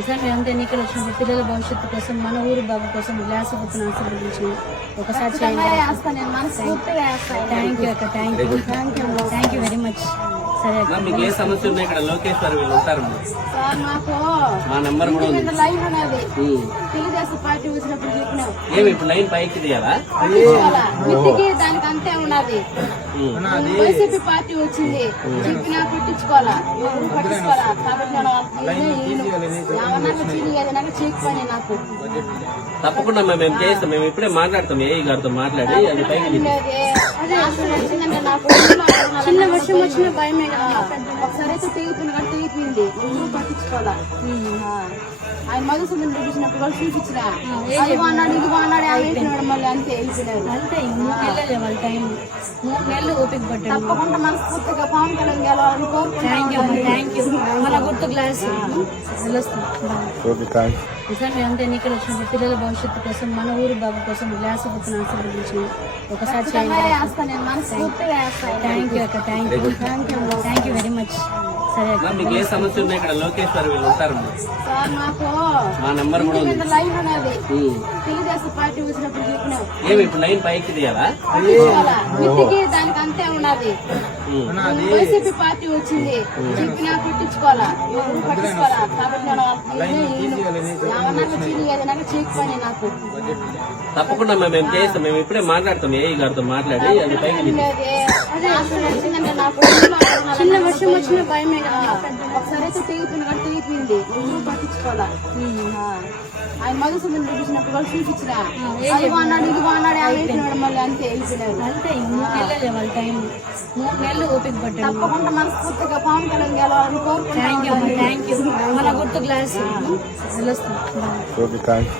ఈసారి మేమంతా ఎన్నికలు వచ్చినప్పుడు పిల్లల భవిష్యత్తు కోసం మన ఊరు బాబు కోసం గ్లాస్ గుర్తును ఆశీర్వదించి. ఒకసారి థ్యాంక్ యూ అక్క thank you thank you thank you very much సరే అక్క. మీకు ఏ సమస్య ఉన్నా ఇక్కడ లోకేశ్వర్ వీళ్ళు ఉంటారమ్మా సార్ మాకు మా నంబర్ కూడా ఉంది. కింద లైన్ ఉన్నది. తెలుగుదేశం పార్టీ వచ్చినప్పుడు చెప్పినాం. ఏమి ఇప్పుడు లైన్ పైకి తీయాలా? పట్టించుకోవాలా మిట్టికి దానికి అంతే ఉన్నది. వైసీపీ పార్టీ వచ్చింది. చెప్పినా పట్టించుకోవాలా? ఎవరు పట్టించుకోవాలా? కాబట్టి తప్పకుండా మేము చేస్తాం. మేము ఇప్పుడే మాట్లాడతాం. ఏ గారితో మాట్లాడి అది పైకి చిన్న వర్షం వచ్చిన భయమే ఆ, ఒకసారి అయితే తెగిపోయింది కానీ తెగిపోయింది ఎవరు పట్టించుకోవాలా. ఆయన మధుసూదన్ చూపించినప్పుడు కూడా చూపించిన. అది అన్నాడు ఇది వేసినాడు మళ్ళీ అంతే వెళ్ళిపోయినారు అంతే ఈ మూడు నెలలే వాళ్ళ టైం మూడు నెలలు ఓపిక పట్టాడు తప్పకుండా మనస్ఫూర్తిగా పవన్ కళ్యాణ్ గెలవాలని థ్యాంక్ యూ కోరుకుంటున్నాను థ్యాంక్ యూ మన గుర్తు గ్లాస్ వెళ్ళొస్తాం ఓకే థ్యాంక్స్ ఈసారి మేమంతా ఎన్నికలు వచ్చినప్పుడు పిల్లల భవిష్యత్తు కోసం మన ఊరు బాబు కోసం గ్లాస్ గుర్తును ఆశీర్వదించి ఒకసారి థ్యాంక్ యూ అక్క thank you thank you thank you very much సరే అక్క. మీకు ఏ సమస్య ఉన్నా ఇక్కడ లోకేశ్వర్ వీళ్ళు ఉంటారమ్మా సార్ మా నంబర్ కూడా ఉంది. తెలుగుదేశం పార్టీ వచ్చినప్పుడు చెప్పినాం. ఏమి ఇప్పుడు లైన్ పైకి తీయాలా పట్టించుకోవాలా మిట్టికి దానికి అంతే ఉన్నది. ఉమ్. వైసీపీ పార్టీ వచ్చింది. చెప్పినా పట్టించుకోవాలా? పట్టించుకోవాలా? కాబట్టి తప్పకుండా మేము మేము చేస్తాం. మేము ఇప్పుడే మాట్లాడతాం ఏ గారితో మాట్లాడి అది పైకి చిన్న వర్షం వచ్చిన భయమే. ఒకసారి అయితే తెగిపోయింది కానీ తెగిపోయింది. ఎవరు పట్టించుకోవాలా? ఆ. ఆయన మధుసూదన్ చూపించినప్పుడు కూడా చూపించిన. అది ఇది మళ్ళీ అంతే అంతే మూడు నెలలే వాళ్ళ టైం. మూడు నెలలు ఓపిక పట్టాడు తప్పకుండా మనస్ఫూర్తిగా పవన్ కళ్యాణ్ గెలవాలని థ్యాంక్ యూ మన గుర్తు గ్లాస్ వెళ్ళొస్తాం ఓకే థ్యాంక్స్